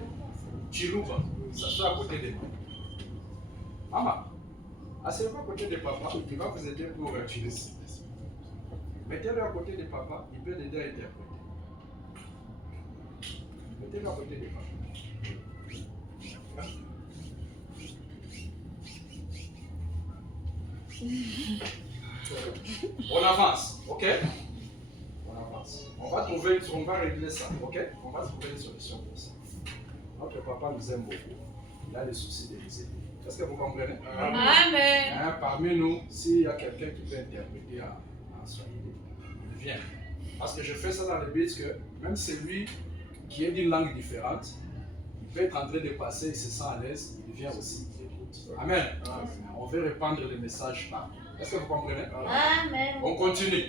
Chiluba, ça soit à côté de moi. Maman, asseyez-vous à côté de papa, il va vous aider pour utiliser. Mettez-le à côté de papa, il peut l'aider à interpréter. Mettez-le à côté de papa. On avance, ok? On avance. On va régler ça, ok? On va trouver une solution pour ça. Notre papa nous aime beaucoup. Il a le souci de nous aider. Est-ce que vous comprenez? Amen. Parmi nous, s'il y a quelqu'un qui peut interpréter en Swahili, il vient. Parce que je fais ça dans le but que même celui qui est d'une langue différente, il peut être en train de passer, il se sent à l'aise, il vient aussi. Amen. On veut répandre le message partout. Est-ce que vous comprenez? Amen. On continue.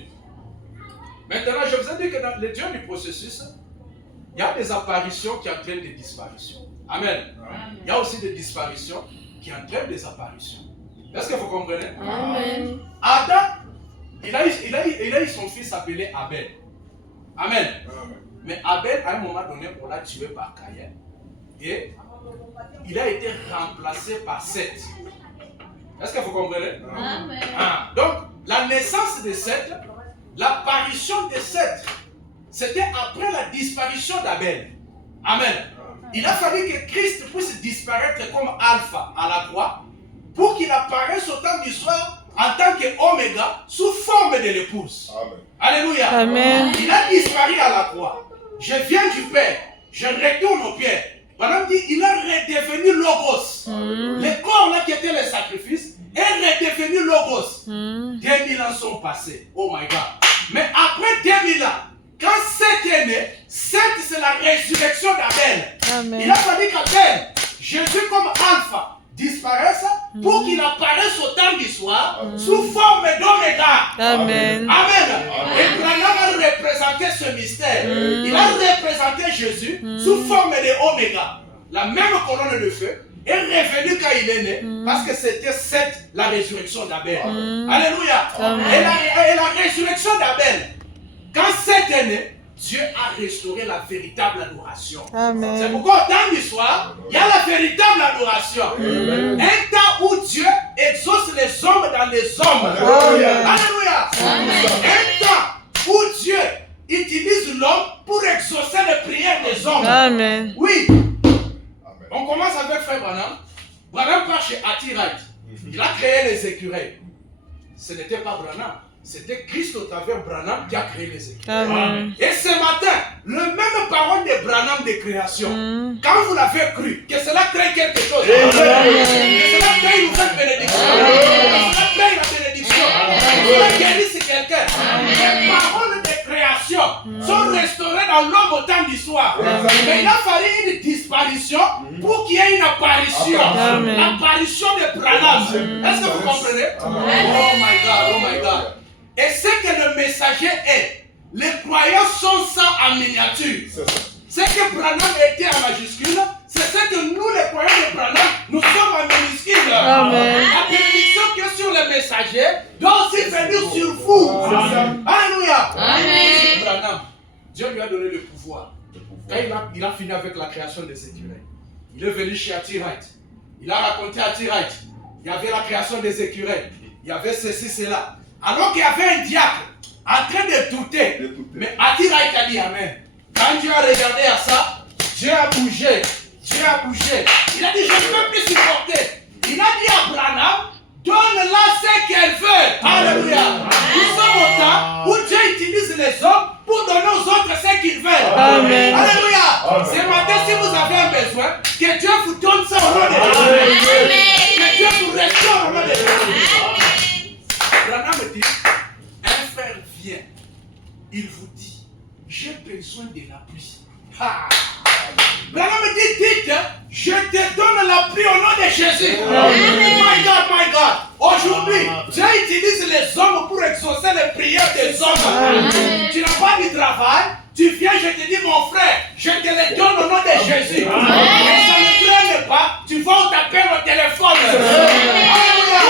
Maintenant, je vous ai dit que dans le Dieu du processus, il y a des apparitions qui entraînent des disparitions. Amen. Il y a aussi des disparitions qui entraînent des apparitions. Est-ce que vous comprenez? Amen. Adam, il a eu son fils appelé Abel. Amen. Mais Abel, à un moment donné, on l'a tué par Caïn. Et il a été remplacé par Seth. Est-ce que vous comprenez? Amen. Donc, la naissance de Seth, l'apparition de Seth, c'était après la disparition d'Abel. Amen. Il a fallu que Christ puisse disparaître comme alpha à la croix pour qu'il apparaisse au temps du soir en tant qu'oméga sous forme de l'épouse. Alléluia. Amen. Il a disparu à la croix. Je viens du Père, je retourne au Père. Madame dit, il est redevenu Logos. Le corps là qui était le sacrifice est redevenu Logos. 2000 ans sont passés. Oh my God. Mais après 2000 ans, quand Seth est né, Seth c'est la résurrection d'Abel. Il a fallu qu'Abel, Jésus comme alpha, disparaisse pour qu'il apparaisse au temps du soir sous forme d'oméga. Amen. Amen. Et Branham a représenté ce mystère. Il a représenté Jésus sous forme de oméga. La même colonne de feu est revenue quand il est né parce que c'était Seth, la résurrection d'Abel. Alléluia. Et la résurrection d'Abel, quand Seth est né, Dieu a restauré la véritable adoration. Amen. C'est pourquoi au temps du soir, il y a la véritable adoration. Un temps où Dieu exauce les hommes dans les hommes. Alléluia. Un temps où Dieu utilise l'homme pour exaucer les prières des hommes. Amen. Oui. On commence avec Frère Branham. Branham part chez Attirite. Il a créé les écureuils. Ce n'était pas Branham. C'était Christ au travers Branham qui a créé les écureuils. Amen. Et ce matin, le même parole de Branham de création, quand vous l'avez cru, que cela crée quelque chose, que cela crée une nouvelle bénédiction, que cela crée la bénédiction, que cela guérisse quelqu'un. Les paroles de création sont restaurées dans l'homme au temps du soir. Mais il a fallu une disparition pour qu'il y ait une apparition. L'apparition de Branham. Est-ce que vous comprenez? Oh my God, oh my God. Et ce que le messager est, les croyants sont ça en miniature. Ce que Branham était en majuscule, c'est ce que nous, les croyants de Branham, nous sommes en minuscule. Amen. La bénédiction qui est sur le messager doit aussi venir sur vous. Alléluia. Amen. Branham, Dieu lui a donné le pouvoir. Quand il a fini avec la création des écureuils, il est venu chez Attirite. Il a raconté à Attirite. Il y avait la création des écureuils. Il y avait ceci, cela. Alors qu'il y avait un diable en train de douter. Mais Attirite a dit Amen. Quand Dieu a regardé à ça, Dieu a bougé. Dieu a bougé. Il a dit, je ne peux plus supporter. Il a dit à Branham, donne-la ce qu'elle veut. Alléluia. Nous sommes au temps où Dieu utilise les hommes pour donner aux autres ce qu'ils veulent. Amen. Alléluia. Ce matin, si vous avez un besoin, que Dieu vous donne ça au nom de Jésus. Que Dieu vous restaure au nom de Jésus. Branham me dit, un frère vient, il vous dit, j'ai besoin de la pluie. Branham me dit, dites, je te donne la pluie au nom de Jésus. My God, my God. Aujourd'hui, Dieu utilise les hommes pour exaucer les prières des hommes. Tu n'as pas de travail, tu viens, je te dis, mon frère, je te les donne au nom de Jésus. Et ça ne traîne pas, tu vas ou t'appelles au téléphone. Alléluia.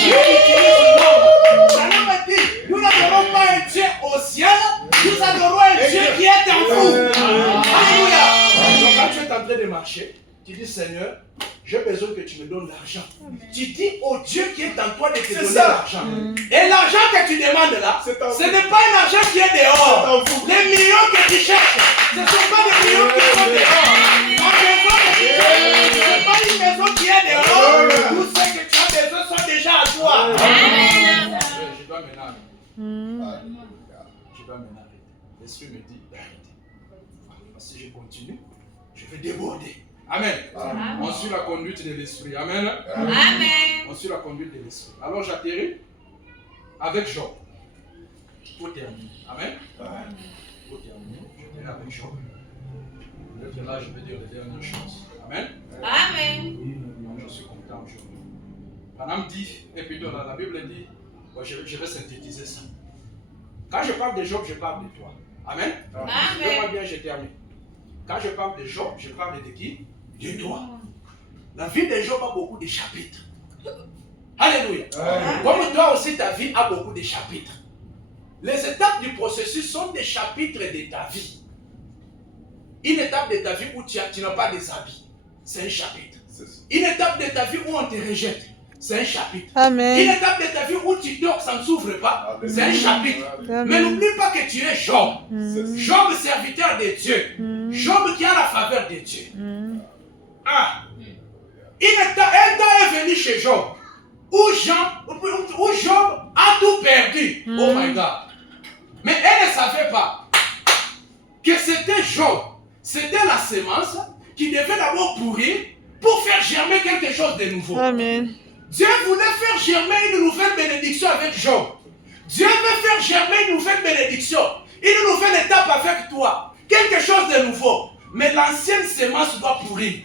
Dieu utilise l'homme. Branham me dit, nous n'adorons pas un Dieu au ciel, nous adorons un Dieu qui est en vous. Alléluia. Donc quand tu es en train de marcher, tu dis, Seigneur, j'ai besoin que tu me donnes l'argent. Tu dis au Dieu qui est en toi de te donner l'argent. Et l'argent que tu demandes là, ce n'est pas un argent qui est dehors. Les millions que tu cherches, ce ne sont pas des millions qui sont dehors. La maison que tu cherches, ce n'est pas une maison qui est dehors. Tout ce que tu as besoin sont déjà à toi. Je dois me narrer. Je dois me narrer. L'esprit me dit d'arrêter. Parce que si je continue, je vais déborder. Amen. On suit la conduite de l'esprit. Amen. On suit la conduite de l'esprit. Alors j'atterris avec Job. Pour terminer. Amen. Pour terminer, je termine avec Job. Peut-être là, je vais dire les dernières choses. Amen. Amen. Donc, je suis content aujourd'hui. Madame dit, et puis dans la Bible dit, bon, je vais synthétiser ça. Quand je parle de Job, je parle de toi. Amen. Fais-moi bien, je termine. Quand je parle de Job, je parle de qui? De toi. La vie de Job a beaucoup de chapitres. Alléluia. Comme toi aussi, ta vie a beaucoup de chapitres. Les étapes du processus sont des chapitres de ta vie. Une étape de ta vie où tu n'as pas des habits, c'est un chapitre. Une étape de ta vie où on te rejette, c'est un chapitre. Amen. Une étape de ta vie où tu dors, ça ne s'ouvre pas, c'est un chapitre. Amen. Mais n'oublie pas que tu es Job. Job, serviteur de Dieu. Job qui a la faveur de Dieu. Ah. Un temps est venu chez Job où Job a tout perdu. Oh my God. Mais elle ne savait pas que c'était Job. C'était la sémence qui devait d'abord pourrir pour faire germer quelque chose de nouveau. Amen. Dieu voulait faire germer une nouvelle bénédiction avec Job. Dieu veut faire germer une nouvelle bénédiction, une nouvelle étape avec toi. Quelque chose de nouveau. Mais l'ancienne sémence doit pourrir.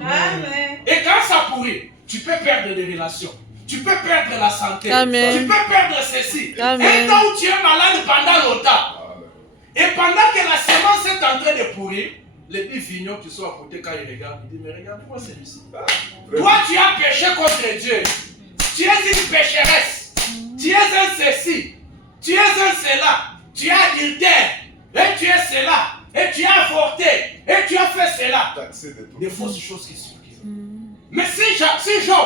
Amen. Et quand ça pourrit, tu peux perdre des relations. Tu peux perdre la santé. Amen. Tu peux perdre ceci. Amen. Un temps où tu es malade pendant longtemps. Et pendant que la sémence est en train de pourrir, les petits vignons qui sont à côté, quand ils regardent, ils disent, mais regarde-moi celui-ci. Toi, tu as péché contre Dieu. Tu es une pécheresse. Tu es un ceci. Tu es un cela. Tu es adultère. Et tu es cela. Et tu as avorté. Et tu as fait cela. Des fausses choses qui circulent. Mais si Job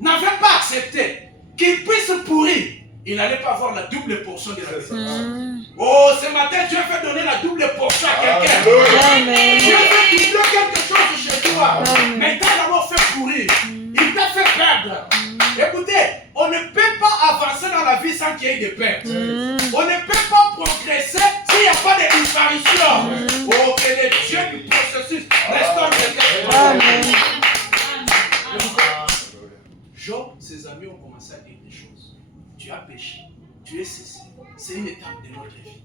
n'avait pas accepté qu'il puisse pourrir, il n'allait pas avoir la double portion de la bénédiction. Oh, ce matin, Dieu veut donner la double portion à quelqu'un. Amen. Dieu veut doubler quelque chose chez toi. Mais il t'a d'abord fait pourrir. Il t'a fait perdre. Écoutez, on ne peut pas avancer dans la vie sans qu'il y ait des pertes. On ne peut pas progresser s'il n'y a pas de disparition. Oh, que le Dieu du processus restaure quelqu'un. Amen. Job, ses amis ont commencé à dire des choses. Tu as péché, tu es ceci. C'est une étape de notre vie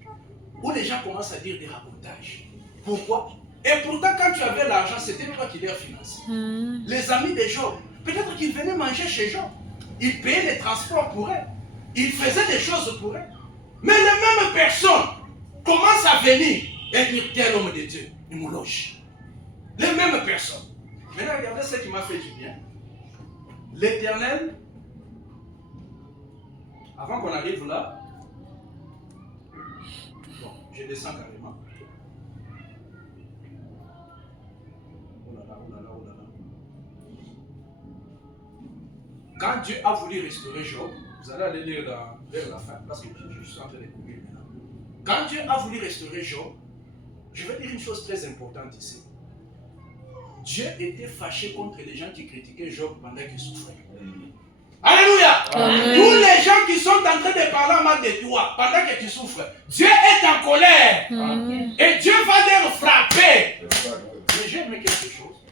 où les gens commencent à dire des racontages. Pourquoi? Et pourtant, quand tu avais l'argent, c'était toi qui les finançais. Les amis de Job, peut-être qu'ils venaient manger chez Job. Ils payaient les transports pour eux. Ils faisaient des choses pour eux. Mais les mêmes personnes commencent à venir et dire tel homme de Dieu, il me loge. Les mêmes personnes. Maintenant, regardez ce qui m'a fait du bien. L'Éternel, avant qu'on arrive là, bon, je descends carrément. Oh là là, oh là là, oh là là. Quand Dieu a voulu restaurer Job, vous allez aller lire vers la fin, parce que je suis en train de courir maintenant. Quand Dieu a voulu restaurer Job, je vais dire une chose très importante ici. Dieu était fâché contre les gens qui critiquaient Job pendant qu'il souffrait. Alléluia! Amen. Tous les gens qui sont en train de parler mal de toi pendant que tu souffres, Dieu est en colère. Et Dieu va les frapper. Mais j'aime quelque chose.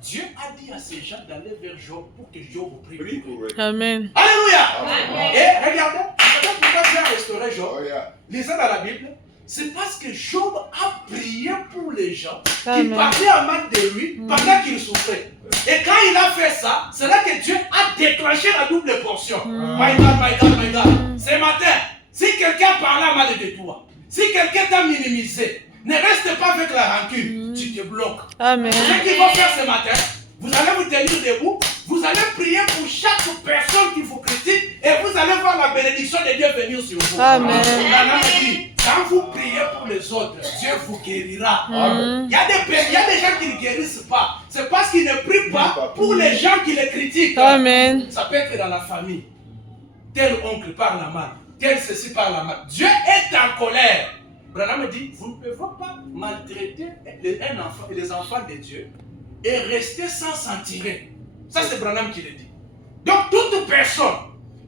Dieu a dit à ces gens d'aller vers Job pour que Job prie. Amen. Alléluia! Et regardez, vous savez pourquoi Dieu a restauré Job? Lisez dans la Bible. C'est parce que Job a prié pour les gens qui Amen. parlaient à mal de lui pendant qu'il souffrait. Et quand il a fait ça, c'est là que Dieu a déclenché la double portion. My God, my God, my God. Ce matin, si quelqu'un parlait à mal de toi, si quelqu'un t'a minimisé, ne reste pas avec la rancune, tu te bloques. Amen. Ce qu'il va faire ce matin, vous allez vous tenir debout, vous allez prier pour chaque personne qui vous critique et vous allez voir la bénédiction de Dieu venir sur vous. Amen. La Bible dit, quand vous priez pour les autres, Dieu vous guérira. Il y a des gens qui ne guérissent pas. C'est parce qu'ils ne prient pas pour les gens qui les critiquent. Amen. Ça peut être dans la famille. Tel oncle parle mal, tel ceci parle mal. Dieu est en colère. Branham dit, vous ne pouvez pas maltraiter les enfants de Dieu et rester sans s'en tirer. Ça, c'est Branham qui le dit. Donc, toute personne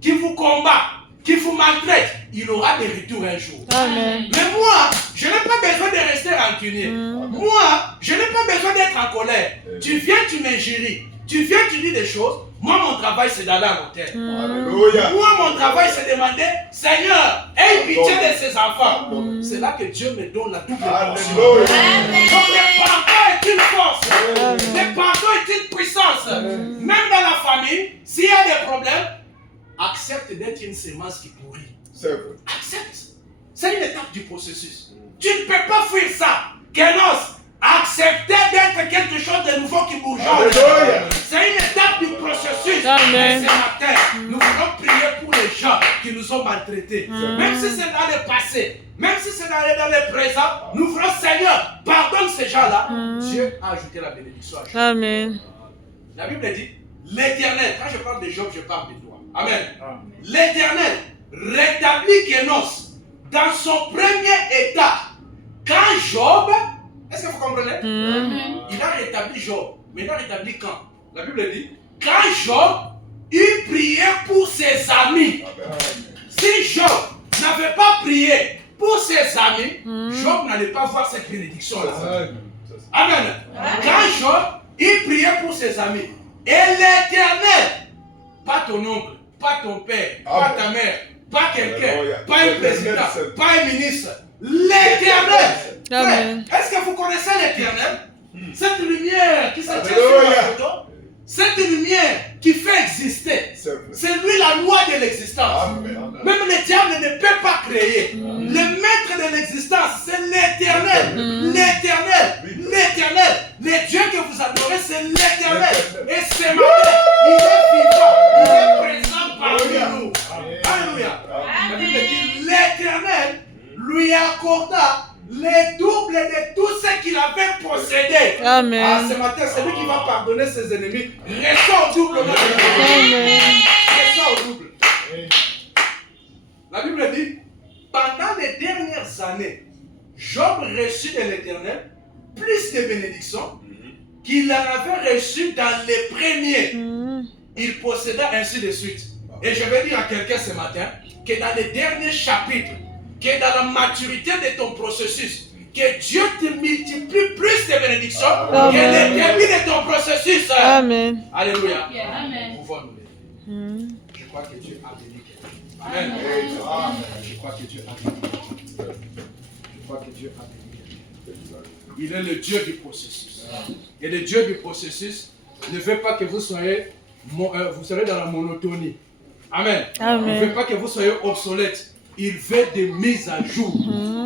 qui vous combat, qui vous maltraite, il aura des retours un jour. Amen. Mais moi, je n'ai pas besoin de rester rancunier. Moi, je n'ai pas besoin d'être en colère. Tu viens, tu m'injuries. Tu viens, tu dis des choses. Moi, mon travail, c'est d'aller à l'hôtel. Moi, mon travail, c'est de demander, Seigneur, aie pitié de ses enfants. C'est là que Dieu me donne la double portion. Donc, les parents qui est une force. Le pardon est une puissance. Même dans la famille, s'il y a des problèmes, accepte d'être une semence qui pourrit. Accepte. C'est une étape du processus. Tu ne peux pas fuir ça. Kenos, accepter d'être quelque chose de nouveau qui bourgeonne. C'est une étape du processus. Mais ce matin, nous voulons prier pour les gens qui nous ont maltraités. Même si c'est dans le passé, même si c'est dans le présent, nous voulons, Seigneur, pardonne ces gens-là. Dieu a ajouté la bénédiction à Job. Amen. La Bible dit, l'Éternel, quand je parle de Job, je parle de toi. Amen. L'Éternel rétablit Kenos dans son premier état. Quand Job, est-ce que vous comprenez? Il a rétabli Job. Mais il a rétabli quand? La Bible dit, quand Job, il priait pour ses amis. Si Job n'avait pas prié pour ses amis, Job n'allait pas voir cette bénédiction-là. Amen. Quand Job, il priait pour ses amis. Et l'Éternel, pas ton oncle, pas ton père, pas ta mère, pas quelqu'un, pas un président, pas un ministre, l'Éternel. Est-ce que vous connaissez l'Éternel? Cette lumière qui se tient sur la photo, cette lumière qui fait exister, c'est lui la loi de l'existence. Même le diable ne peut pas créer. Le maître de l'existence, c'est l'Éternel. L'Éternel, l'Éternel. Le Dieu que vous adorez, c'est l'Éternel. Et ce matin, il est vivant, il est présent parmi nous. Alléluia. La Bible dit, l'Éternel lui accorda les doubles de tout ce qu'il avait possédé. Amen. Ah, ce matin, c'est lui qui va pardonner ses ennemis. Restons au double. Restons au double. La Bible dit, pendant les dernières années, Job reçut de l'Éternel plus de bénédictions qu'il en avait reçu dans les premiers. Il posséda ainsi de suite. Et je vais dire à quelqu'un ce matin que dans les derniers chapitres, que dans la maturité de ton processus, que Dieu te multiplie plus de bénédictions que le début de ton processus. Amen. Alléluia. Amen. Nous pouvons nous lever. Je crois que Dieu a béni quelqu'un. Amen. Je crois que Dieu a béni quelqu'un. Je crois que Dieu a béni quelqu'un. Il est le Dieu du processus. Et le Dieu du processus ne veut pas que vous soyez dans la monotonie. Amen. Amen. Il ne veut pas que vous soyez obsolètes. Il veut des mises à jour.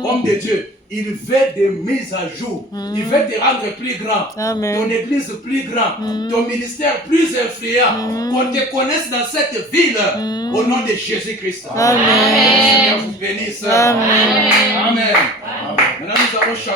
Homme de Dieu, il veut des mises à jour. Il veut te rendre plus grand. Amen. Ton église plus grand. Ton ministère plus influent. Qu'on te connaisse dans cette ville. Au nom de Jésus-Christ. Amen. Que le Seigneur vous bénisse. Amen. Amen. Maintenant, nous allons chanter.